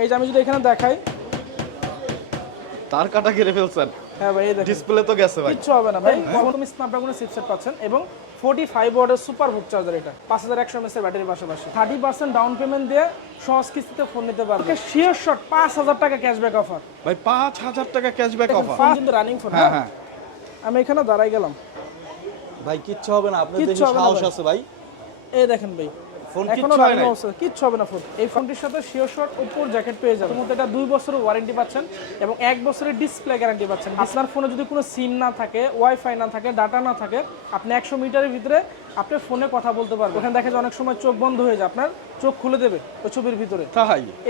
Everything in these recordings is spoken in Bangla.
এই যে আমি যদি এখানে দেখাই। তার কাটা কেটে ফেলছেন। হ্যাঁ ভাই এই দেখেন। ডিসপ্লে তো গেছে ভাই। কিচ্ছু হবে না ভাই। তুমি স্ন্যাপড্রাগনের চিপসেট পাচ্ছেন এবং ফোর্টি ফাইভ ওয়াটের সুপার বুক চার্জার এটা। পাঁচ হাজার একশো এমএস এর ব্যাটারির পাশাপাশি। থার্টি পার্সেন্ট ডাউন পেমেন্ট দিয়ে সহজ কিস্তিতে ফোন নিতে পারবে। শিওর শট পাঁচ হাজার টাকা ক্যাশব্যাক অফার ভাই পাঁচ হাজার টাকা ক্যাশব্যাক অফার ফোন কিন্তু রানিং ফোন হ্যাঁ? হ্যাঁ আমি এখানে দাঁড়াই গেলাম। ভাই কিচ্ছু হবে না। না সাহস আছে ভাই। এই দেখেন ভাই ফোন এখনও রানিং অবস্থা কিচ্ছু হবে না ফোন এই ফোনটির সাথে শিওর শট উপর জ্যাকেট পেয়ে যাবেন। মধ্যে এটা দুই বছরের ওয়ারেন্টি পাচ্ছেন এবং এক বছরের ডিসপ্লে গ্যারান্টি পাচ্ছেন। আপনার ফোনে যদি কোনো সিম না থাকে ওয়াইফাই না থাকে ডাটা না থাকে আপনি একশো মিটারের ভিতরে আপনি ফোনে কথা বলতে পারবেন। ওখানে দেখা যায় অনেক সময় চোখ বন্ধ হয়ে যায় আপনার। চোখ খুলে দেবে ওই ছবির ভিতরে।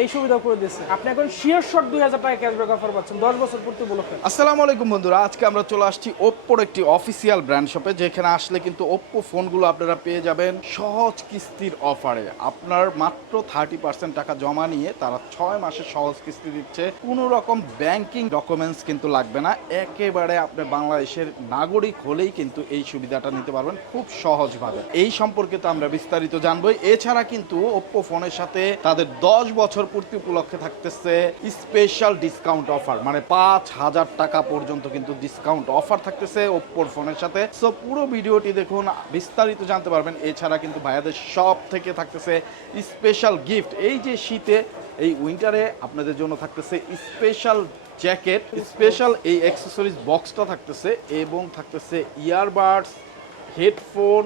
এই সুবিধা করে দিচ্ছে আপনি এখন শিওর শট দুই হাজার টাকা ক্যাশব্যাক অফার পাচ্ছেন। দশ বছর পূর্তি উপলক্ষে। আসসালামু আলাইকুম বন্ধুরা আজকে আমরা চলে আসছি ওপ্পোর একটি অফিসিয়াল ব্র্যান্ড শপে যেখানে আসলে কিন্তু ওপ্পো ফোনগুলো আপনারা পেয়ে যাবেন সহজ কিস্তির অফারে আপনার মাত্র থার্টি পার্সেন্ট টাকা জমা নিয়ে তারা ছয় মাসের সহজ কিস্তি দিচ্ছে। কোনো রকম ব্যাংকিং ডকুমেন্টস কিন্তু লাগবে না। একেবারে আপনি বাংলাদেশের নাগরিক হলেই কিন্তু এই সুবিধাটা নিতে পারবেন খুব সহজভাবে। এই সম্পর্কে তো আমরা বিস্তারিত জানবই। এছাড়া কিন্তু ওপ্পো ফোনের সাথে তাদের দশ বছর পূর্তি উপলক্ষে থাকতেছে স্পেশাল ডিসকাউন্ট অফার মানে পাঁচ হাজার টাকা পর্যন্ত কিন্তু ডিসকাউন্ট অফার থাকতেছে ওপ্পোর ফোনের সাথে। সো পুরো ভিডিওটি দেখুন, বিস্তারিত জানতে পারবেন। এছাড়া কিন্তু ভাইয়াদের সব থেকে থাকতেছে স্পেশাল গিফট এই যে শীতে, এই উইন্টারে আপনাদের জন্য থাকতেছে স্পেশাল জ্যাকেট স্পেশাল এই অ্যাক্সেসরিজ বক্সটা থাকতেছে এবং থাকতেছে ইয়ারবাডস হেডফোন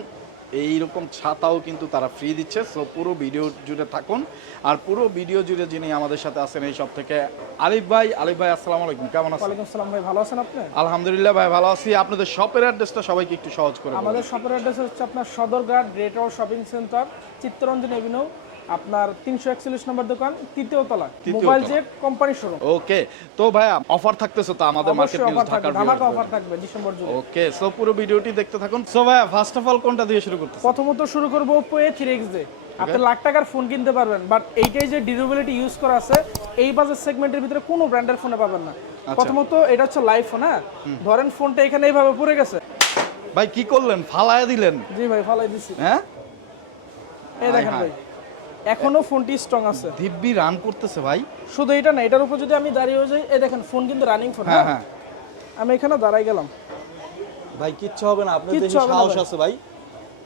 এইরকম ছাতাও কিন্তু তারা ফ্রি দিচ্ছে। সো পুরো ভিডিও জুড়ে থাকুন। আর পুরো ভিডিও জুড়ে যিনি আমাদের সাথে আছেন এই সব থেকে আলিফ ভাই। আলিফ ভাই আসসালাম আলাইকুম। কেমন আছেন? ওয়ালাইকুম আসসালাম ভাই ভালো আছেন আপনি? আলহামদুলিল্লাহ ভাই ভালো আছি। আপনাদের শপের অ্যাড্রেসটা সবাইকে একটু সহজ করে আমাদের শপের অ্যাড্রেস হচ্ছে আপনার Sadarghat great shopping centre Chittaranjan avenue আপনার তিনশো একচল্লিশ নম্বর দোকান তৃতীয় তলা mobile. Jet company showroom. Okay তো ভাইয়া অফার থাকতেছে তো আমাদের মার্কেট নিউজ ঢাকার ধামাকা অফার থাকবে ডিসেম্বর জুড়ে ওকে সো পুরো ভিডিওটি দেখতে থাকুন। সো ভাইয়া ফার্স্ট অফ অল কোনটা দিয়ে শুরু করতেছে প্রথমত শুরু করব থ্রি এক্স দিয়ে। আপনি লাখ টাকার ফোন কিনতে পারবেন বাট এইটাই যে ডিউরেবিলিটি ইউজ করা আছে এই বাজার সেগমেন্টের ভিতরে কোনো ব্র্যান্ডের ফোনে পাবেন না। আচ্ছা। প্রথমত এটা হচ্ছে লাইভ ফোন হ্যাঁ? ধরেন ফোনটা এখানে এইভাবে পড়ে গেছে। ভাই কি করলেন? ফালায়া দিলেন? জি ভাই ফালাই দিচ্ছি হ্যাঁ? এই দেখেন ভাই। এখনও ফোনটি স্ট্রং আছে। দিব্যি রান করতেছে ভাই। শুধু এটা না এটার উপর যদি আমি দাঁড়িয়ে যাই এই দেখেন ফোন কিন্তু রানিং ফোন হ্যাঁ হ্যাঁ? আমি এখানে দাঁড়াই গেলাম। ভাই কিচ্ছু হবে না আপনার দেখি সাহস ভাই। আছে ভাই।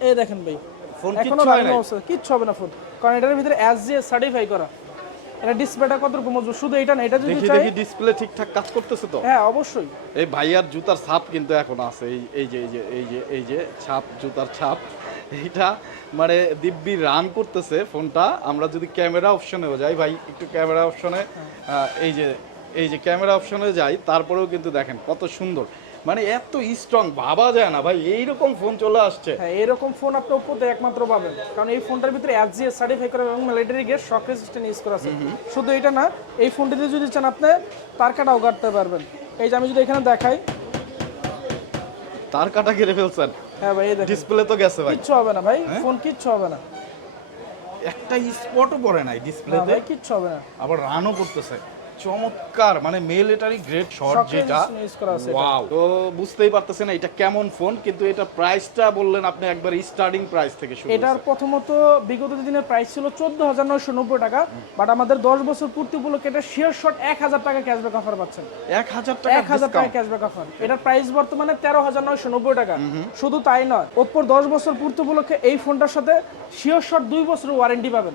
এই দেখেন ভাই ফোন কিচ্ছু হয় নাই? অবস্থা কিচ্ছু হবে না ফোন কারণ এটার ভিতরে এস জি সার্টিফাই করা। এটা ডিসপ্লেটা কতটুকু মজবুত? শুধু এটা না এটা যদি দেখি চাই দেখি ডিসপ্লে ঠিকঠাক কাজ করতেছে তো? হ্যাঁ অবশ্যই। এই ভাইয়ার জুতার ছাপ কিন্তু এখন আছে এই এই যে এই যে এই যে এই যে ছাপ জুতার ছাপ। এইটা মানে দিব্যি রান করতেছে ফোনটা। আমরা যদি ক্যামেরা অপশনেও যাই ভাই একটু ক্যামেরা অপশনে এই যে এই যে ক্যামেরা অপশনে যাই তারপরেও কিন্তু দেখেন কত সুন্দর। মানে এত স্ট্রং ভাবা যায় না ভাই এইরকম ফোন চলে আসছে। হ্যাঁ এরকম ফোন আপনি ওপোতে একমাত্র পাবেন। কারণ এই ফোনটার ভিতরে এস জি সার্টিফাই করা এবং military grade shock resistant use করা আছে। শুধু এটা না এই ফোনটিতে যদি চান আপনি তার কাটাও কাটতে পারবেন। এই যে আমি যদি এখানে দেখাই। তার কাটা কেটে ফেলছেন? হ্যাঁ ভাই দেখেন। ডিসপ্লে তো গেছে ভাই। কিচ্ছু হবে না ভাই ফোন কিচ্ছু হবে না। একটা স্পটও পড়ে নাই ডিসপ্লে ডিসপ্লেতে কিচ্ছু হবে না। আবার রানও করতেছে। চমৎকার মানে মিলিটারি গ্রেড শট যেটা। ওয়াও তো বুঝতেই পারতেছেন এটা কেমন ফোন কিন্তু এটা প্রাইসটা বললেন আপনি একবার স্টার্টিং প্রাইস থেকে শুরু এটার প্রথমত বিগত দিনের প্রাইস ছিল চোদ্দ হাজার নয়শো নব্বই টাকা বাট আমাদের দশ বছর পূর্তি উপলক্ষে এটা শেয়ার শট এক হাজার টাকা ক্যাশব্যাক অফার পাচ্ছেন। এক হাজার টাকা এক হাজার টাকা ক্যাশব্যাক অফার এটার প্রাইস বর্তমানে তেরো হাজার নয়শো নব্বই টাকা। শুধু তাই নয় ওপর দশ বছর পূর্তি উপলক্ষে এই ফোনটার সাথে শিওর শট দুই বছর ওয়ারেন্টি পাবেন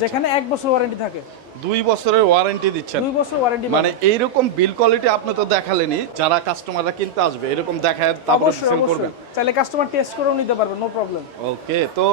যেখানে এক বছর ওয়ারেন্টি থাকে। দুই বছরের ওয়ারেন্টি দিচ্ছেন। দুই বছর ওয়ারেন্টি মানে এইরকম বিল কোয়ালিটি আপনি তো দেখালেনি যারা কাস্টমাররা কিনতে আসবে এরকম দেখায় তারপরে সেল করবেন। চাইলে কাস্টমার টেস্ট করেও নিতে পারবেন নো প্রবলেম ওকে তো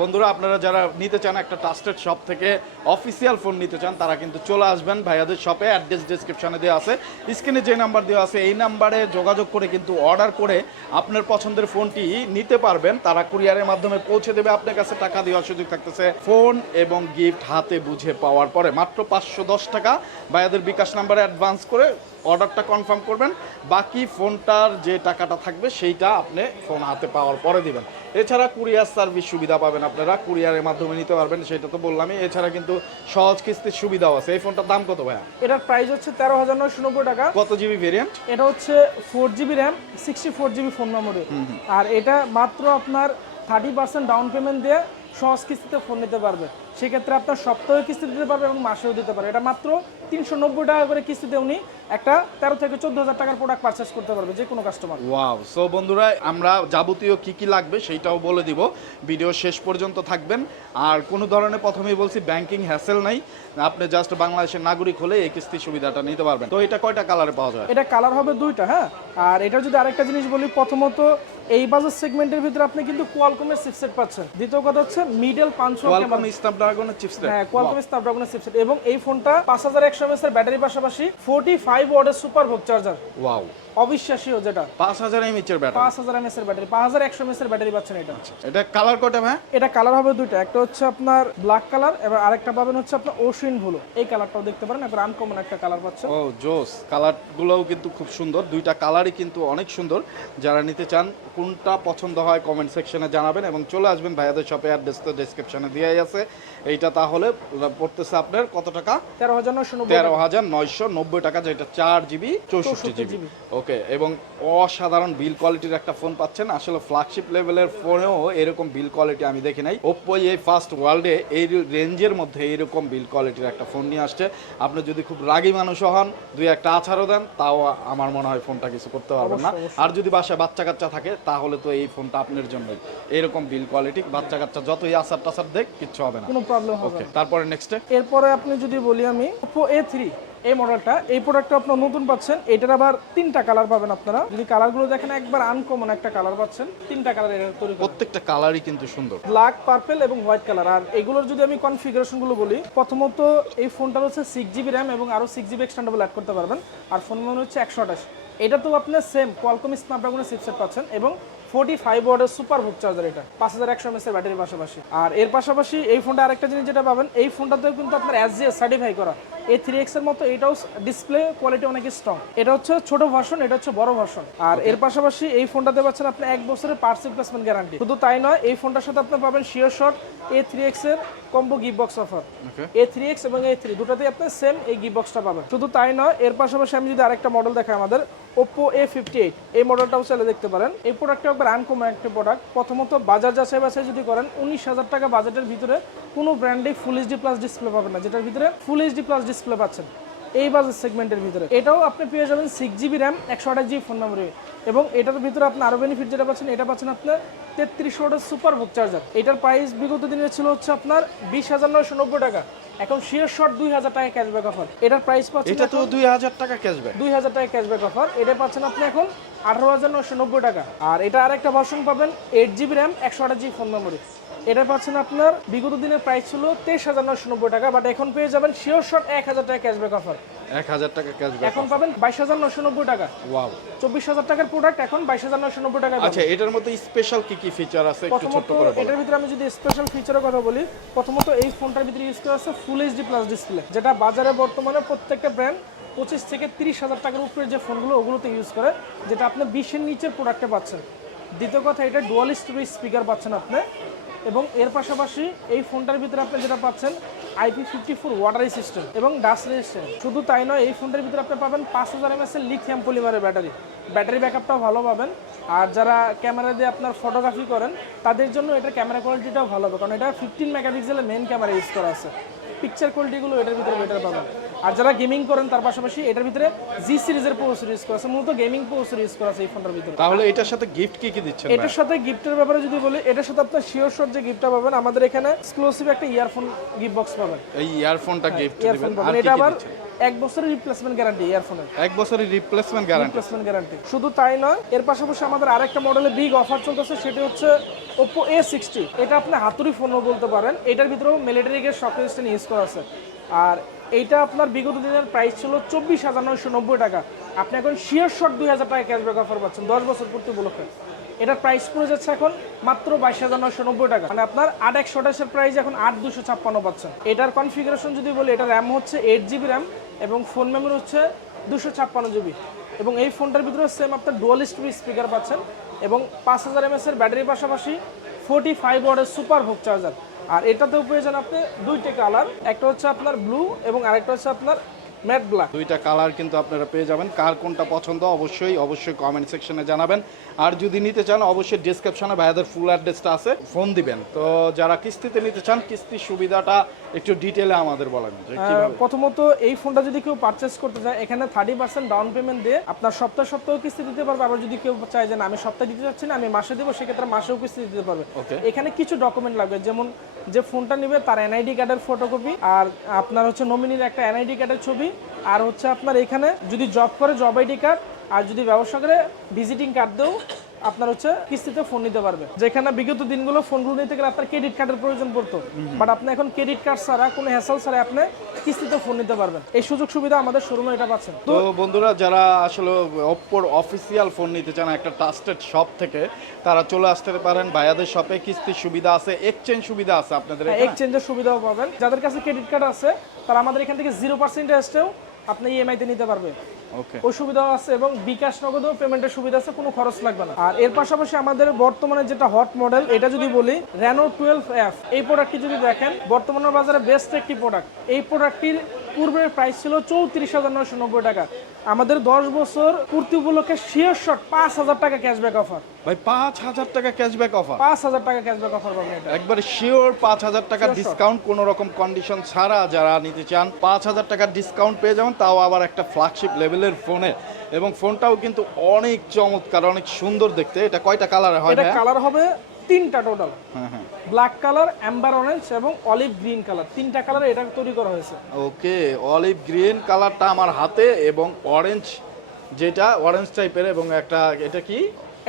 বন্ধুরা আপনারা যারা নিতে চান একটা ট্রাস্টেড শপ থেকে অফিসিয়াল ফোন নিতে চান তারা কিন্তু চলে আসবেন ভাইয়াদের শপে অ্যাড্রেস ডিসক্রিপশনে দেওয়া আছে। স্ক্রিনে যে নাম্বার দেওয়া আছে এই নাম্বারে যোগাযোগ করে কিন্তু অর্ডার করে আপনার পছন্দের ফোনটি নিতে পারবেন। তারা কুরিয়ারের মাধ্যমে পৌঁছে দেবে আপনার কাছে টাকা দেওয়ার সুযোগ থাকতেছে ফোন এবং গিফট হাতে বুঝে পাওয়ার পরে। মাত্র পাঁচশো দশ টাকা। ভাইয়াদের বিকাশ নাম্বারে অ্যাডভান্স করে অর্ডারটা কনফার্ম করবেন। বাকি ফোনটার যে টাকাটা থাকবে সেইটা আপনি ফোন হাতে পাওয়ার পরে দিবেন। এছাড়া কুরিয়ার সার্ভিস সুবিধা পাবেন আপনারা। কুরিয়ারের মাধ্যমে নিতে পারবেন সেটা তো বললামই। এছাড়া কিন্তু সহজ কিস্তির সুবিধাও আছে। এই ফোনটার দাম কত ভাইয়া? এটার প্রাইস হচ্ছে তেরো হাজার নয়শো নব্বই টাকা। কত জিবি ভেরিয়েন্ট এটা হচ্ছে four GB RAM sixty four GB phone memory আর এটা মাত্র আপনার থার্টি পার্সেন্ট ডাউন পেমেন্ট দিয়ে সহজ কিস্তিতে ফোন নিতে পারবে। সেক্ষেত্রে আপনার সপ্তাহে কিস্তি দিতে পারবে এবং মাসেও দিতে পারবে। এটা মাত্র তিনশো নব্বই টাকা করে কিস্তিতে উনি একটা তেরো থেকে চোদ্দ হাজার টাকার প্রোডাক্ট পারচেস করতে পারবে যে কোনো কাস্টমার ওয়াও সো বন্ধুরা আমরা যাবতীয় কি কি লাগবে সেইটাও বলে দিব। ভিডিও শেষ পর্যন্ত থাকবেন। আর কোনো ধরনের প্রথমেই বলছি ব্যাংকিং হ্যাসেল নাই। আপনি জাস্ট বাংলাদেশের নাগরিক হলে এই কিস্তি সুবিধাটা নিতে পারবেন। তো এটা কয়টা কালারে পাওয়া যায়? এটা কালার হবে দুইটা হ্যাঁ? আর এটা যদি আরেকটা জিনিস বলি প্রথমত এই বাজার সেগমেন্টের ভিতরে আপনি কিন্তু কোয়ালকমের চিপসেট পাচ্ছেন। দ্বিতীয় কথা হচ্ছে মিডল পাঁচশো ওয়েলকাম স্ন্যাপড্রাগনের চিপসেট হ্যাঁ কোয়ালকম স্ন্যাপড্রাগনের চিপসেট এবং এই ফোনটা পাঁচ হাজার একশো এমএস এর ব্যাটারি পাশাপাশি ফোর্টি ফাইভ ওয়ার্ডের সুপার ভোগ চার্জার ওয়াও যেটা। পাঁচ হাজার এমএচ এর ব্যাটারি। পাঁচ হাজার এমএস এর ব্যাটারি। পাঁচ হাজার একশো এমএস এর ব্যাটারি পাচ্ছেন এটা। এটা কালার কয়টা ভাই? এটা কালার হবে দুইটা। একটা হচ্ছে আপনার ব্ল্যাক কালার এবার আরেকটা পাবেন হচ্ছে আপনার এই কালারটাও দেখতে পারেন এবার আনকমন একটা কালার পাচ্ছেন। ও জোস। কালারগুলোও কিন্তু খুব সুন্দর। দুইটা কালারই কিন্তু অনেক সুন্দর। যারা নিতে চান কোনটা পছন্দ হয় কমেন্ট সেকশনে জানাবেন এবং চলে আসবেন। ভাইয়াদের শপে অ্যাড্রেস তো ডিসক্রিপশনে দেওয়াই আছে। এইটা তাহলে পড়তেছে আপনার কত টাকা? তেরো হাজার নব্বই তেরো হাজার নয়শো নব্বই টাকা যেটা চার জিবি চৌষট্টি জিবি। ওকে এবং অসাধারণ বিল কোয়ালিটির একটা ফোন পাচ্ছেন। আসলে ফ্ল্যাগশিপ লেভেলের ফোনেও এরকম বিল কোয়ালিটি আমি দেখি নাই। ওপ্পো এই ফার্স্ট ওয়ার্ল্ডে এই রেঞ্জের মধ্যে এরকম বিল কোয়ালিটির একটা ফোন নিয়ে আসছে। আপনি যদি খুব রাগী মানুষও হন দুই একটা আছাড়ও দেন তাও আমার মনে হয় ফোনটা কিছু করতে পারবেন না। আর যদি বাসায় বাচ্চা কাচ্চা থাকে তাহলে তো এই ফোনটা আপনার জন্যই। এরকম বিল কোয়ালিটি বাচ্চা কাচ্চা যতই আসার টাসার দেখ কিচ্ছু হবে না। প্রবলেম হবে ওকে তারপরে নেক্সটে এরপরে আপনি যদি বলি আমি ওপো এ থ্রি এই মডেলটা এই প্রোডাক্টটা আপনার নতুন পাচ্ছেন এটার আবার তিনটা কালার পাবেন আপনারা। যদি কালারগুলো দেখেন একবার আনকমন একটা কালার পাচ্ছেন তিনটা কালার এটা তৈরি প্রত্যেকটা কালারই কিন্তু সুন্দর। ব্ল্যাক পার্পেল এবং হোয়াইট কালার আর এগুলোর যদি আমি কনফিগারেশনগুলো বলি প্রথমত এই ফোনটা হচ্ছে সিক্স জিবি র্যাম এবং আরও সিক্স জিবি এক্সটেন্ডেবল অ্যাড করতে পারবেন। আর ফোন মনে হচ্ছে একশো আঠাশ। এটা তো আপনার সেম কোয়ালকম স্ন্যাপড্রাগনের চিপসেট পাচ্ছেন এবং ফোর্টি ফাইভ ওয়ার্ডের সুপার বুক চার্জার এটা পাঁচ হাজার একশো এমএস এর ব্যাটারির পাশাপাশি। আর এর পাশাপাশি এই ফোনটা আরেকটা জিনিস যেটা পাবেন এই ফোনটাতেও কিন্তু আপনার এস জি সার্টিফাই করা। এই থ্রি এক্সের মতো এটাও ডিসপ্লে কোয়ালিটি অনেক স্ট্রং এটা হচ্ছে ছোট ভার্সন এটা হচ্ছে বড় ভার্সন আর এর পাশাপাশি এই ফোনটাতে পাচ্ছেন আপনি এক বছরের পার্টস রিপ্লেসমেন্ট গ্যারান্টি শুধু তাই নয় এই ফোনটার সাথে আপনি পাবেন শিওর শট এ থ্রি এক্সের combo gift box offer A three X এবং এ থ্রি দুটাতেই আপনি সেম এই গিফট বক্সটা পাবেন। শুধু তাই নয় এর পাশাপাশি আমি যদি আরেকটা মডেল দেখাই আমাদের ওপো এ ফিফটি এইট এই মডেলটাও চাইলে দেখতে পারেন। এই প্রোডাক্টটা একবার আনকমন একটি প্রোডাক্ট প্রথমত বাজার যাচাই বাছাই যদি করেন, উনিশ হাজার টাকা বাজেটের ভিতরে কোনো ব্র্যান্ডেই ফুল এইচডি প্লাস ডিসপ্লে পাবেন না, যেটার ভিতরে ফুল এইচডি প্লাস ডিসপ্লে পাচ্ছেন। এই বাজার সেগমেন্টের ভিতরে। এটাও আপনি পেয়ে যাবেন সিক্স জিবি র্যাম একশো আঠাশ জিবি ফোন নাম্বারে এবং এটার ভিতরে আপনি আরও বেনিফিট যেটা পাচ্ছেন এটা পাচ্ছেন আপনার তেত্রিশ ওয়াটের সুপার বুক চার্জার এটার প্রাইস বিগত দিনে ছিল হচ্ছে আপনার বিশ হাজার নয়শো নব্বই টাকা। এখন শিওর শট দুই হাজার টাকা ক্যাশব্যাক অফার এটার প্রাইস পাচ্ছেন এটা তো দুই হাজার টাকা ক্যাশব্যাক দুই হাজার টাকা ক্যাশব্যাক অফার এটা পাচ্ছেন আপনি এখন আঠারো হাজার নয়শো নব্বই টাকা। আর এটা আরেকটা ভার্সন পাবেন এইট জিবি র্যাম একশো আঠাশ জিবি ফোন মেমোরি এটা পাচ্ছেন আপনার বিগত দিনের প্রাইস ছিল তেইশ হাজার নশো নব্বই টাকা বাট এখন পেয়ে যাবেন শিওর শট এক হাজার টাকা ক্যাশব্যাক অফার এক হাজার টাকা ক্যাশব্যাক এখন পাবেন বাইশ হাজার নশো নব্বই টাকা। ওয়াও চব্বিশ হাজার টাকার প্রোডাক্ট এখন বাইশ হাজার নশো নব্বই টাকা আচ্ছা এটার মধ্যে স্পেশাল কি কি ফিচার আছে? একটু প্রথমত করে বলো এটার ভিতরে আমি যদি স্পেশাল ফিচারের কথা বলি প্রথমত এই ফোনটার ভিতরে ইউজ করা আছে ফুল এইচডি প্লাস ডিসপ্লে যেটা বাজারে বর্তমানে প্রত্যেকটা ব্র্যান্ড পঁচিশ থেকে তিরিশ হাজার টাকার উপরে যে ফোনগুলো ওগুলোতে ইউজ করে যেটা আপনি বিশের নিচের প্রোডাক্টে পাচ্ছেন। দ্বিতীয় কথা এটা ডুয়াল স্টোরেজ স্পিকার পাচ্ছেন আপনি। এবং এর পাশাপাশি এই ফোনটার ভিতরে আপনি যেটা পাচ্ছেন IP fifty four watery system এবং ডাস্ট রেজিস্ট্যান্ট শুধু তাই নয়, এই ফোনটার ভিতরে আপনি পাবেন পাঁচ হাজার এমএস এর লিথিয়াম পলিমারের ব্যাটারি ব্যাটারি ব্যাকআপটাও ভালো পাবেন। আর যারা ক্যামেরা দিয়ে আপনার ফটোগ্রাফি করেন, তাদের জন্য এটার ক্যামেরা কোয়ালিটিটাও ভালো হবে। কারণ এটা ফিফটিন মেগাপিক্সেলের মেন ক্যামেরা ইউজ করা আছে। পিকচার কোয়ালিটিগুলো এটার ভিতরে বেটার পাবেন। আর যারা গেমিং করেন তার পাশাপাশি এটার ভিতরে জি সিরিজের প্রসেসর ইউজ করা আছে। মূলত গেমিং প্রসেসর ইউজ করা আছে এই ফোনটার ভিতরে। তাহলে এটার সাথে গিফট কি কি দিচ্ছেন এটার সাথে গিফটের ব্যাপারে যদি বলি এটার সাথে আপনার শিওর শট যে গিফটটা পাবেন আমাদের এখানে এক্সক্লুসিভ একটা ইয়ারফোন গিফট বক্স পাবেন। এই ইয়ারফোনটা গিফট দিবেন। আর এটা আবার এক বছরের রিপ্লেসমেন্ট গ্যারান্টি ইয়ারফোনের এক বছরের রিপ্লেসমেন্ট গ্যারান্টি রিপ্লেসমেন্ট গ্যারান্টি শুধু তাই নয় এর পাশাপাশি আমাদের আরেকটা মডেলে বিগ অফার চলতেছে সেটি হচ্ছে ওপো এ সিক্সটি এটা আপনি হাতুড়ি ফোনও বলতে পারেন। এটার ভিতরেও মিলিটারি গেট রেজিস্ট্যান্ট ইউজ করা আছে। আর এইটা আপনার বিগত দিনের প্রাইস ছিল চব্বিশ হাজার নয়শো নব্বই টাকা। আপনি এখন শিওর শট দুই হাজার টাকা ক্যাশব্যাক অফার পাচ্ছেন, দশ বছর পূর্তি উপলক্ষে। এটার প্রাইস পড়ে যাচ্ছে এখন মাত্র বাইশ হাজার নয়শো নব্বই টাকা। মানে আপনার আট একশো আঠাশের প্রাইস এখন আট দুশো ছাপ্পান্ন পাচ্ছেন এটার কনফিগারেশন যদি বলি এটা র্যাম হচ্ছে এইট জিবি র্যাম এবং ফোন মেমোরি হচ্ছে দুশো ছাপ্পান্ন জিবি এবং এই ফোনটার ভিতরে সেম আপনার ডুয়াল স্টিভি স্পিকার পাচ্ছেন এবং পাঁচ হাজার এমএস এর ব্যাটারির পাশাপাশি ফোর্টি ফাইভ ওয়ার্ডের সুপার হোক চার্জার আর এটাতেও প্রয়োজন আপনি দুইটা কালার একটা হচ্ছে আপনার ব্লু এবং আরেকটা হচ্ছে আপনার ম্যাট ব্ল্যাক। দুইটা কালার কিন্তু আপনারা পেয়ে যাবেন। কার কোনটা পছন্দ অবশ্যই অবশ্যই কমেন্ট সেকশনে জানাবেন। আর যদি নিতে চান অবশ্যই ডিসক্রিপশনে ভাইয়াদের ফুল অ্যাড্রেসটা আছে। ফোন দিবেন। তো যারা কিস্তিতে নিতে চান কিস্তির সুবিধাটা একটু ডিটেলে আমাদের বলেন প্রথমত এই ফোনটা যদি কেউ পারচেস করতে চায় এখানে থার্টি পার্সেন্ট ডাউন পেমেন্ট দিয়ে আপনার সপ্তাহ সপ্তাহ কিস্তি দিতে পারবে। আবার যদি কেউ চায় যে আমি সপ্তাহে দিতে চাচ্ছি না আমি মাসে দেবো সেক্ষেত্রে মাসেও কিস্তি দিতে পারবে. এখানে কিছু ডকুমেন্ট লাগবে। যেমন যে ফোনটা নেবে তার এনআইডি কার্ডের ফটোকপি আর আপনার হচ্ছে নমিনির একটা এনআইডি কার্ডের ছবি আর হচ্ছে আপনার এখানে যদি জব করে জব আইডি কার্ড আর যদি ব্যবসা করে ভিজিটিং কার্ড দিয়েও আপনার হচ্ছে কিস্তিতে ফোন নিতে পারবে। যেখানে বিগত দিনগুলো ফোনগুলো নিতে গেলে আপনার ক্রেডিট কার্ডের প্রয়োজন পড়তো। বাট আপনি এখন ক্রেডিট কার্ড ছাড়া কোনো হ্যাসেল ছাড়া আপনি কিস্তিতে ফোন নিতে পারবেন। এই সুযোগ সুবিধা আমাদের শোরুমে এটা পাচ্ছেন। তো বন্ধুরা যারা আসলে ওপ্পোর অফিসিয়াল ফোন নিতে চান একটা ট্রাস্টেড শপ থেকে তারা চলে আসতে পারেন। ভাইয়াদের শপে কিস্তির সুবিধা আছে এক্সচেঞ্জ সুবিধা আছে আপনাদের এখানে? এক্সচেঞ্জের সুবিধাও পাবেন। যাদের কাছে ক্রেডিট কার্ড আছে তারা আমাদের এখান থেকে জিরো পার্সেন্ট ইন্টারেস্টেও আপনি ইএমআই তে নিতে পারবে। ওই সুবিধাও আছে এবং বিকাশ নগদেও পেমেন্টের সুবিধা আছে, কোনো খরচ লাগবে না। আর এর পাশাপাশি আমাদের বর্তমানে যেটা হট মডেল এটা যদি বলি র্যানো টুয়েলভ এফ এই প্রোডাক্টটি যদি দেখেন বর্তমানের বাজারে বেস্ট একটি প্রোডাক্ট এই প্রোডাক্টটির পূর্বের প্রাইস ছিল চৌত্রিশ হাজার নয়শো নব্বই টাকা। আমাদের দশ বছর পূর্তি উপলক্ষে শিওর শট পাঁচ হাজার টাকা ক্যাশব্যাক অফার ভাই পাঁচ হাজার টাকা ক্যাশব্যাক অফার পাঁচ হাজার টাকা ক্যাশব্যাক অফার পাবেন এটা। একবারে শিওর পাঁচ হাজার sure. ডিসকাউন্ট কোনো রকম কন্ডিশন ছাড়া যারা নিতে চান পাঁচ হাজার টাকার ডিসকাউন্ট পেয়ে যাবেন তাও আবার একটা ফ্ল্যাগশিপ লেভেলের ফোনে এবং ফোনটাও কিন্তু অনেক চমৎকার অনেক সুন্দর দেখতে। এটা কয়টা কালারে হয় এটা কালার হবে তিনটা total black colour amber orange এবং অলিভ গ্রিন কালার তিনটা কালার এটা তৈরি করা হয়েছে। ওকে অলিভ গ্রিন কালারটা আমার হাতে এবং অরেঞ্জ যেটা অরেঞ্জ টাইপের এবং একটা এটা কি?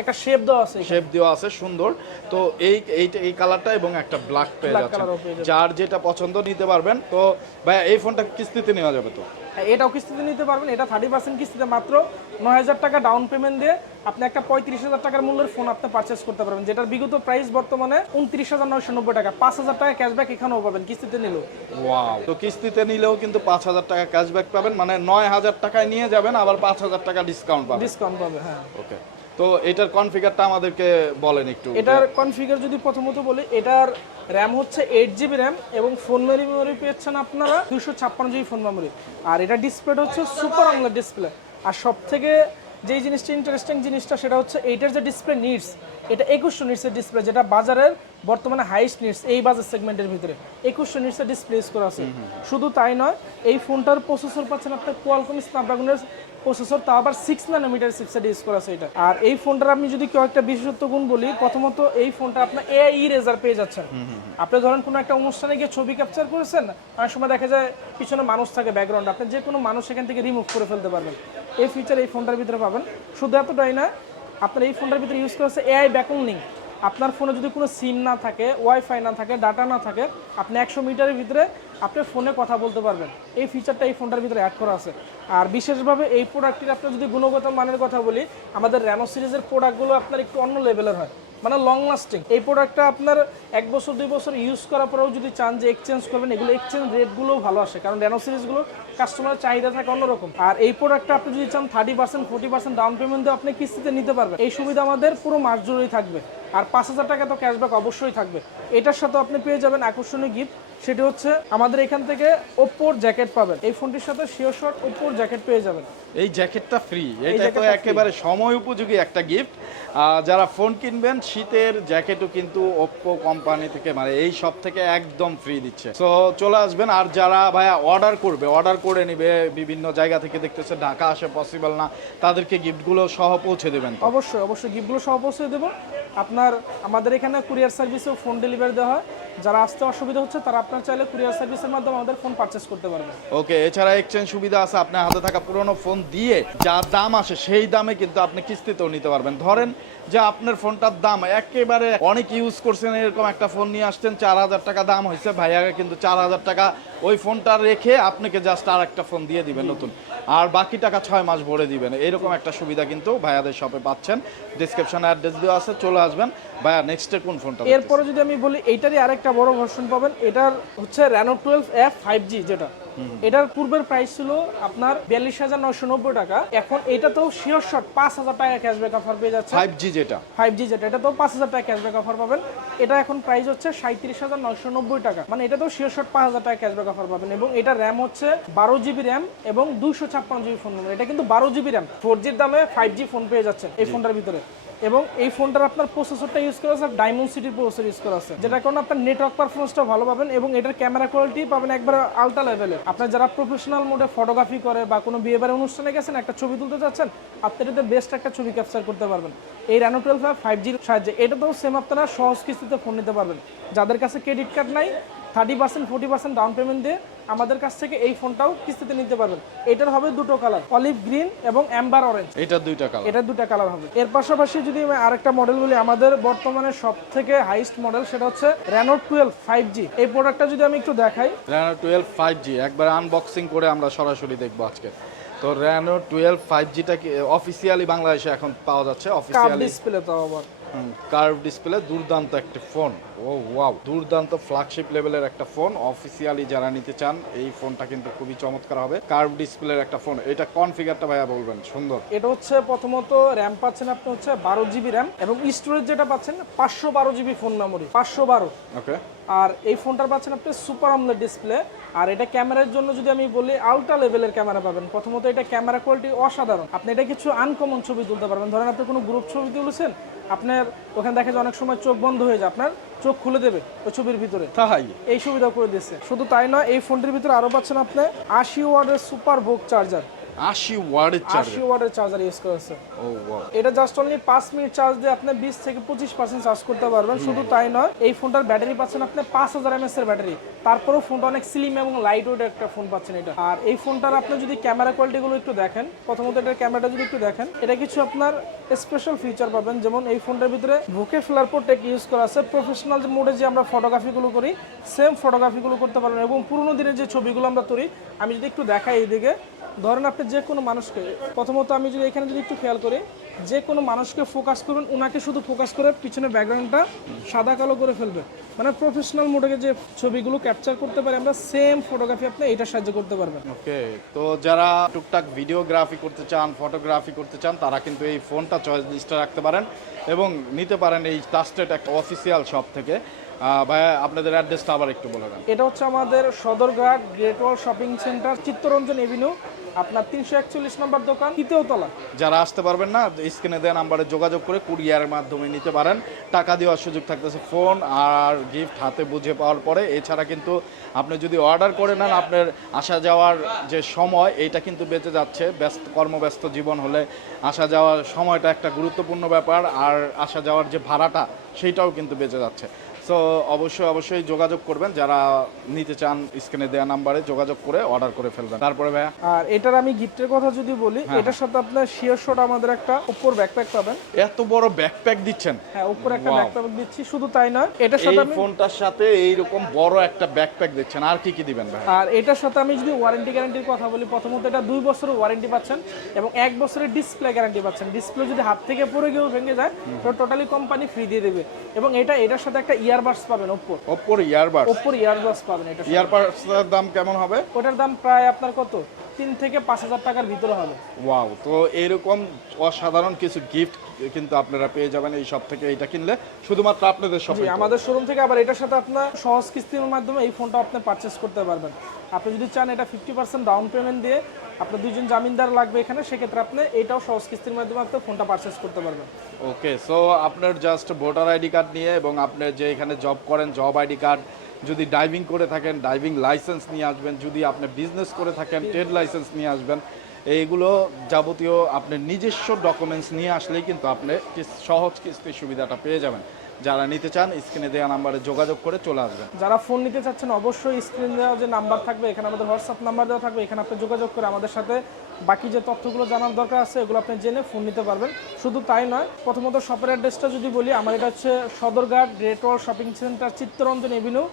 একটা শেপ দেওয়া আছে শেপ দেওয়া আছে সুন্দর। তো এই এইটা এই কালারটা এবং একটা ব্ল্যাক পেয়ে যাচ্ছে। যার যেটা পছন্দ নিতে পারবেন। তো ভাইয়া এই ফোনটা কিস্তিতে নেওয়া যাবে তো? এটাও কিস্তিতে নিতে পারবেন। এটা থার্টি পার্সেন্ট কিস্তিতে মাত্র নয় হাজার টাকা ডাউন পেমেন্ট দিয়ে আপনি একটা পঁয়ত্রিশ হাজার টাকার মূল্যের ফোন আপনি পারচেস করতে পারবেন যেটার বিগত প্রাইস বর্তমানে উনত্রিশ হাজার নয়শো নব্বই টাকা। পাঁচ হাজার টাকা ক্যাশব্যাক এখানেও পাবেন কিস্তিতে নিলেও। ওয়াও তো কিস্তিতে নিলেও কিন্তু পাঁচ হাজার টাকা ক্যাশব্যাক পাবেন মানে নয় হাজার টাকায় নিয়ে যাবেন আবার পাঁচ হাজার টাকা ডিসকাউন্ট পাবেন। ডিসকাউন্ট পাবে হ্যাঁ। ওকে তো এটার কনফিগারটা আমাদেরকে বলেন একটু। এটার কনফিগার যদি প্রথমত বলি এটার র্যাম হচ্ছে এইট জিবি র্যাম এবং ফোন মেমোরি পেয়েছেন আপনারা দুশো ছাপ্পান্ন জিবি ফোন মেমোরি আর এটা ডিসপ্লেটা হচ্ছে সুপার আমলের ডিসপ্লে আর সব থেকে যেই জিনিসটা ইন্টারেস্টিং জিনিসটা সেটা হচ্ছে এইটার যে ডিসপ্লে নিডস এটা একুশশো নিটসের ডিসপ্লে যেটা বাজারের বর্তমানে হাইস্ট নিটস এই বাজার সেগমেন্টের ভিতরে। একুশশো নিটসের ডিসপ্লে ইউজ করা আছে। শুধু তাই নয় এই ফোনটার প্রসেসর পাচ্ছেন আপনার কোয়ালকম স্ন্যাপড্রাগনের প্রসেসর তা আবার সিক্স নানোমিটার চিপসেট ইউজ করা আছে এটা। আর এই ফোনটার আমি যদি কেউ একটা বিশেষত্ব গুণ বলি প্রথমত এই ফোনটা আপনার এআই রেজার পেয়ে যাচ্ছেন। আপনি ধরেন কোনো একটা অনুষ্ঠানে গিয়ে ছবি ক্যাপচার করেছেন অনেক সময় দেখা যায় পিছনে মানুষ থাকে ব্যাকগ্রাউন্ড আপনি যে কোনো মানুষ সেখান থেকে রিমুভ করে ফেলতে পারবেন। এই ফিচার এই ফোনটার ভিতরে পাবেন। শুধু এতটাই না আপনার এই ফোনটার ভিতরে ইউজ করা আছে এআই ব্যাকন লিঙ্ক আপনার ফোনে যদি কোনো সিম না থাকে ওয়াইফাই না থাকে ডাটা না থাকে আপনি একশো মিটারের ভিতরে আপনি ফোনে কথা বলতে পারবেন। এই ফিচারটা এই ফোনটার ভিতরে অ্যাড করা আছে। আর বিশেষভাবে এই প্রোডাক্টটির আপনার যদি গুণগত মানের কথা বলি, আমাদের র্যানো সিরিজের প্রোডাক্টগুলো আপনার একটু অন্য লেভেলের হয়। মানে লং লাস্টিং এই প্রোডাক্টটা আপনার এক বছর দুই বছর ইউজ করার পরেও যদি চান যে এক্সচেঞ্জ করবেন এগুলো এক্সচেঞ্জ রেটগুলোও ভালো আসে। কারণ র্যানো সিরিজগুলো কাস্টমারের চাহিদা থাকে অন্যরকম। আর এই প্রোডাক্টটা আপনি যদি চান thirty percent forty percent down payment দিয়ে আপনি কিস্তিতে নিতে পারবেন। এই সুবিধা আমাদের পুরো মাস জুড়েই থাকবে। আর পাঁচ হাজার টাকা তো ক্যাশব্যাক অবশ্যই থাকবে। এটার সাথে আপনি পেয়ে যাবেন আকর্ষণীয় গিফট সেটি হচ্ছে আমাদের এখান থেকে ওপ্পোর জ্যাকেট পাবেন। এই ফোনটির সাথে শিওর শট ওপ্পোর জ্যাকেট পেয়ে যাবেন। এই জ্যাকেটটা ফ্রি এটা তো একেবারে সময় উপযোগী একটা গিফট যারা ফোন কিনবেন শীতের জ্যাকেটও কিন্তু ওপ্পো কোম্পানি থেকে মানে এই সব থেকে একদম ফ্রি দিচ্ছে। তো চলে আসবেন আর যারা ভাইয়া অর্ডার করবে অর্ডার করে নিবে, বিভিন্ন জায়গা থেকে দেখতেছে ঢাকা আসে পসিবল না, তাদেরকে গিফটগুলো সহ পৌঁছে দেবেন অবশ্যই অবশ্যই গিফটগুলো সহ পৌঁছে দেবো। আপনার, আমাদের এখানে কুরিয়ার সার্ভিসেও ফোন ডেলিভারি দেওয়া হয়। যারা আসতে অসুবিধা হচ্ছে তারা আপনার চাইলে কুরিয়ার সার্ভিসের মাধ্যমে আমাদের ফোন পারচেস করতে পারবে ওকে এছাড়া এক্সচেঞ্জ সুবিধা আছে আপনার হাতে থাকা পুরনো ফোন দিয়ে যা দাম আসে সেই দামে কিন্তু আপনি কিস্তিতেও নিতে পারবেন। ধরেন যে আপনার ফোনটার দাম একেবারে অনেক ইউজ করছেন এরকম একটা ফোন নিয়ে আসছেন চার হাজার টাকা দাম হয়েছে ভাইয়াকে কিন্তু চার হাজার টাকা ওই ফোনটা রেখে আপনাকে জাস্ট আর একটা ফোন দিয়ে দিবেন নতুন। আর বাকি টাকা ছয় মাস ভরে দিবেন। এরকম একটা সুবিধা কিন্তু ভাইয়াদের শপে পাচ্ছেন। ডিসক্রিপশনে অ্যাড্রেস দেওয়া আছে চলে আসবেন। ভাইয়া নেক্সটে কোন ফোনটা এরপরে যদি আমি বলি এইটারই আরেকটা বড় ভার্সন পাবেন। এটার হচ্ছে Reno twelve F five G যেটা। এটার পূর্বের প্রাইস ছিল আপনার বিয়াল্লিশ হাজার নয়শো নব্বই টাকা। এখন এটা তো শিওর শট পাঁচ হাজার টাকা ক্যাশব্যাক অফার পেয়ে যাচ্ছে। ফাইভ জি যেটা। ফাইভ জি যেটা এটা তো পাঁচ হাজার টাকা ক্যাশব্যাক অফার পাবেন। এটা এখন প্রাইস হচ্ছে সাঁত্রিশ হাজার নয়শো নব্বই টাকা। মানে এটা তো শিওর শট পাঁচ হাজার টাকা ক্যাশব্যাক অফার পাবেন এবং এটা র্যাম হচ্ছে বারো জিবি র্যাম এবং দুশো ছাপ্পান্ন জিবি ফোন এটা কিন্তু বারো জিবি র্যাম ফোর জির দামে ফাইভ জি ফোন পেয়ে যাচ্ছেন এই ফোনটার ভিতরে। এবং এই ফোনটার আপনার প্রসেসরটা ইউজ করা আছে ডায়মন্ড সিটি প্রসেসর ইউজ করা আছে। যেটা কারণে আপনার নেটওয়ার্ক পারফরমেন্সটা ভালো পাবেন এবং এটার ক্যামেরা কোয়ালিটি পাবেন একবার আলট্রা লেভেলের আপনার যারা প্রফেশনাল মোডে ফটোগ্রাফি করে বা কোনো বিয়ে বাড়ির অনুষ্ঠানে গেছেন, একটা ছবি তুলতে চাচ্ছেন আপনি এটাতে বেস্ট একটা ছবি ক্যাপচার করতে পারবেন। এই র্যানো টুয়েলভ ফাইভ জির সাহায্যে এটা তো সেম আপনারা সহজ কিস্তিতে ফোন নিতে পারবেন। যাদের কাছে ক্রেডিট কার্ড নাই thirty percent forty percent down payment দিয়ে আমাদের কাছ থেকে এই ফোনটাও কিস্তিতে নিতে পারবেন। এটার হবে দুটো কালার অলিভ গ্রিন এবং অ্যাম্বার অরেঞ্জ এটা দুইটা কালার এটা দুটা কালার হবে। এর পাশাপাশি যদি আমি আরেকটা মডেল বলি আমাদের বর্তমানে সব থেকে হাইস্ট মডেল সেটা হচ্ছে রেনো টুয়েলভ ফাইভ জি এই প্রোডাক্টটা যদি আমি একটু দেখাই। র্যানো টুয়েলভ ফাইভ জি একবার আনবক্সিং করে আমরা সরাসরি দেখব আজকে। তো র্যানো টুয়েলভ ফাইভ জিটা কি অফিসিয়ালি বাংলাদেশে এখন পাওয়া যাচ্ছে অফিসিয়ালি ডিসপ্লে তো আবার। কার্ভ ডিসপ্লে দুর্দান্ত একটা ফোন ও ওয়াও দুর্দান্ত ফ্ল্যাগশিপ লেভেলের একটা ফোন অফিসিয়ালি যারা নিতে চান এই ফোনটা কিন্তু খুবই চমৎকার হবে। কার্ভ ডিসপ্লের একটা ফোন এটা কনফিগারটা ভাইয়া বলবেন সুন্দর। এটা হচ্ছে প্রথমত র্যাম পাচ্ছেন আপনি হচ্ছে বারো জিবি র্যাম এবং স্টোরেজ যেটা পাচ্ছেন পাঁচশো বারো জিবি ফোন মেমোরি পাঁচশো বারো। ওকে। আর এই ফোনটার পাচ্ছেন আপনি সুপার আমলেট ডিসপ্লে আর এটা ক্যামেরার জন্য যদি আমি বলি আলট্রা লেভেলের ক্যামেরা পাবেন। প্রথমত এটা ক্যামেরা কোয়ালিটি অসাধারণ। আপনি এটা কিছু আনকমন ছবি তুলতে পারবেন। ধরেন আপনি কোনো গ্রুপ ছবি তুলেছেন আপনার ওখানে দেখা যায় অনেক সময় চোখ বন্ধ হয়ে যায়। আপনার চোখ খুলে দেবে ওই ছবির ভিতরে। তাহাই এই সুবিধা করে দিচ্ছে শুধু তাই নয় এই ফোনটির ভিতরে আরও পাচ্ছেন আপনি আশি ওয়ার্ডের সুপার ভোগ চার্জার। আশি ওয়ার্ডের চার্জ আশি ওয়ার্ডের চার্জার ইউজ করেছে। ও ওয়াও। এটা জাস্ট অনলি পাঁচ মিনিট চার্জ দিয়ে আপনি বিশ থেকে পঁচিশ পার্সেন্ট চার্জ করতে পারবেন। শুধু তাই নয় এই ফোনটার ব্যাটারি পাচ্ছেন আপনি পাঁচ হাজার এমএস এর ব্যাটারি তারপরেও ফোনটা অনেক স্লিম এবং লাইট ওয়েট একটা ফোন পাচ্ছেন এটা। আর এই ফোনটার আপনি যদি ক্যামেরা কোয়ালিটি গুলো একটু দেখেন প্রথমত এটার ক্যামেরাটা যদি একটু দেখেন এটা কিছু আপনার স্পেশাল ফিচার পাবেন। যেমন এই ফোনটার ভিতরে বুকে ফ্লার টেক ইউজ করা আছে। প্রফেশনাল যে মোডে যে আমরা ফটোগ্রাফিগুলো করি সেম ফটোগ্রাফিগুলো করতে পারবেন। এবং পুরোনো দিনের যে ছবিগুলো আমরা তুলি আমি যদি একটু দেখাই এইদিকে ধরেন আপনি যে কোনো মানুষকে, প্রথমত আমি যদি এখানে যদি একটু খেয়াল করি, যে কোনো মানুষকে ফোকাস করবেন ওনাকে শুধু ফোকাস করে পিছনে ব্যাকগ্রাউন্ডটা সাদা কালো করে ফেলবে। মানে প্রফেশনাল মোডে যে ছবিগুলো ক্যাপচার করতে পারি, আমরা সেম ফটোগ্রাফি আপনি এটা সাহায্য করতে পারবেন। ওকে তো যারা টুকটাক ভিডিওগ্রাফি করতে চান ফটোগ্রাফি করতে চান, তারা কিন্তু এই ফোনটা চয়েস লিস্টে রাখতে পারেন এবং নিতে পারেন এই টাস্টেড একটা অফিসিয়াল শপ থেকে। ভাইয়া আপনাদের অ্যাড্রেসটা আবার একটু বলে দেন। এটা হচ্ছে আমাদের Sadarghat great wall shopping centre Chittaranjan avenue আপনার তিনশো একচল্লিশ নম্বর দোকান তৃতীয় তলা যারা আসতে পারবেন না স্ক্রিনে দেওয়া নাম্বারে যোগাযোগ করে কুরিয়ারের মাধ্যমে নিতে পারেন। টাকা দেওয়ার সুযোগ থাকতেছে ফোন আর গিফট হাতে বুঝে পাওয়ার পরে। এছাড়া কিন্তু আপনি যদি অর্ডার করে নেন আপনার আসা যাওয়ার যে সময় এইটা কিন্তু বেঁচে যাচ্ছে। ব্যস্ত কর্মব্যস্ত জীবন হলে আসা যাওয়ার সময়টা একটা গুরুত্বপূর্ণ ব্যাপার। আর আসা যাওয়ার যে ভাড়াটা সেইটাও কিন্তু বেঁচে যাচ্ছে। সো অবশ্যই অবশ্যই যোগাযোগ করবেন। যারা নিতে চান স্ক্রিনে দেওয়া নাম্বারে যোগাযোগ করে অর্ডার করে ফেলবেন। তারপরে ভাইয়া? আর এটার আমি গিফটের কথা যদি বলি এটার সাথে আপনার শিওর শট আমাদের একটা উপর ব্যাকপ্যাক পাবেন। এত বড় ব্যাকপ্যাক দিচ্ছেন? হ্যাঁ উপর একটা ব্যাকপ্যাক দিচ্ছি শুধু তাই নয় এটার সাথে আমি ফোনটার সাথে এইরকম বড় একটা ব্যাকপ্যাক দিচ্ছেন। আর কি কি দিবেন ভাই আর এটার সাথে আমি যদি ওয়ারেন্টি গ্যারান্টির কথা বলি প্রথমত এটা দুই বছরের ওয়ারেন্টি পাচ্ছেন এবং এক বছরের ডিসপ্লে গ্যারান্টি পাচ্ছেন। ডিসপ্লে যদি হাত থেকে পড়ে গিয়েও ভেঙে যায় তো টোটালি কোম্পানি ফ্রি দিয়ে দেবে। এবং এটা এটার সাথে একটা ইয়ারবাডস পাবেন ওপ্পো ওপোর ইয়ারবাডস ওপোর ইয়ারবাডস পাবেন এটা ইয়ারবাডসের দাম কেমন হবে? ওটার দাম প্রায় আপনার কত? তিন থেকে পাঁচ হাজার টাকার ভিতরে হবে। ওয়াও তো এরকম অসাধারণ কিছু গিফট কিন্তু আপনারা পেয়ে যাবেন এই সব থেকে এটা কিনলে। শুধুমাত্র আপনাদের শপে আমাদের শোরুম থেকে আবার এটার সাথে আপনার সহজ কিস্তির মাধ্যমে এই ফোনটা আপনি পারচেস করতে পারবেন। আপনি যদি চান এটা ফিফটি পার্সেন্ট ডাউন পেমেন্ট দিয়ে আপনার দুজন জামিনদার লাগবে এখানে সেক্ষেত্রে আপনি এটাও সহজ কিস্তির মাধ্যমে আপনি ফোনটা পারচেস করতে পারবেন। ওকে সো আপনার জাস্ট ভোটার আইডি কার্ড নিয়ে এবং আপনার যে এখানে জব করেন জব আইডি কার্ড যদি ড্রাইভিং করে থাকেন ড্রাইভিং লাইসেন্স নিয়ে আসবেন, যদি আপনি বিজনেস করে থাকেন ট্রেড লাইসেন্স নিয়ে আসবেন, এইগুলো যাবতীয় আপনার নিজস্ব ডকুমেন্টস নিয়ে আসলেই কিন্তু আপনি সহজ কিস্তির সুবিধাটা পেয়ে যাবেন। যারা নিতে চান, স্ক্রিনে দেওয়া নাম্বারে যোগাযোগ করে চলে আসবেন। যারা ফোন নিতে চাচ্ছেন, অবশ্যই স্ক্রিন দেওয়া যে নাম্বার থাকবে, এখানে আমাদের হোয়াটসঅ্যাপ নাম্বার দেওয়া থাকবে, এখানে আপনি যোগাযোগ করে আমাদের সাথে বাকি যে তথ্যগুলো জানার দরকার আছে, এগুলো আপনি জেনে ফোন নিতে পারবেন। শুধু তাই নয়, প্রথমত শপের অ্যাড্রেসটা যদি বলি, আমার এটা হচ্ছে Sadarghat great shopping centre Chittaranjan avenue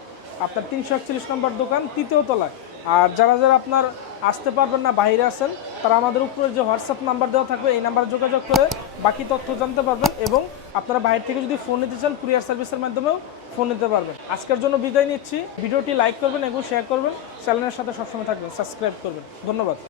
আপনার তিনশো একচল্লিশ নম্বর দোকান তৃতীয় তলায়। আর যারা যারা আপনার আসতে পারবেন না, বাইরে আছেন, তারা আমাদের উপরে যে হোয়াটসঅ্যাপ নাম্বার দেওয়া থাকবে, এই নাম্বারে যোগাযোগ করে বাকি তথ্য জানতে পারবেন এবং আপনারা বাইরে থেকে যদি ফোন নিতে চান, কুরিয়ার সার্ভিসের মাধ্যমেও ফোন নিতে পারবেন। আজকের জন্য বিদায় নিচ্ছি। ভিডিওটি লাইক করবেন এবং শেয়ার করবেন। চ্যানেলের সাথে সবসময় থাকবেন। সাবস্ক্রাইব করবেন। ধন্যবাদ।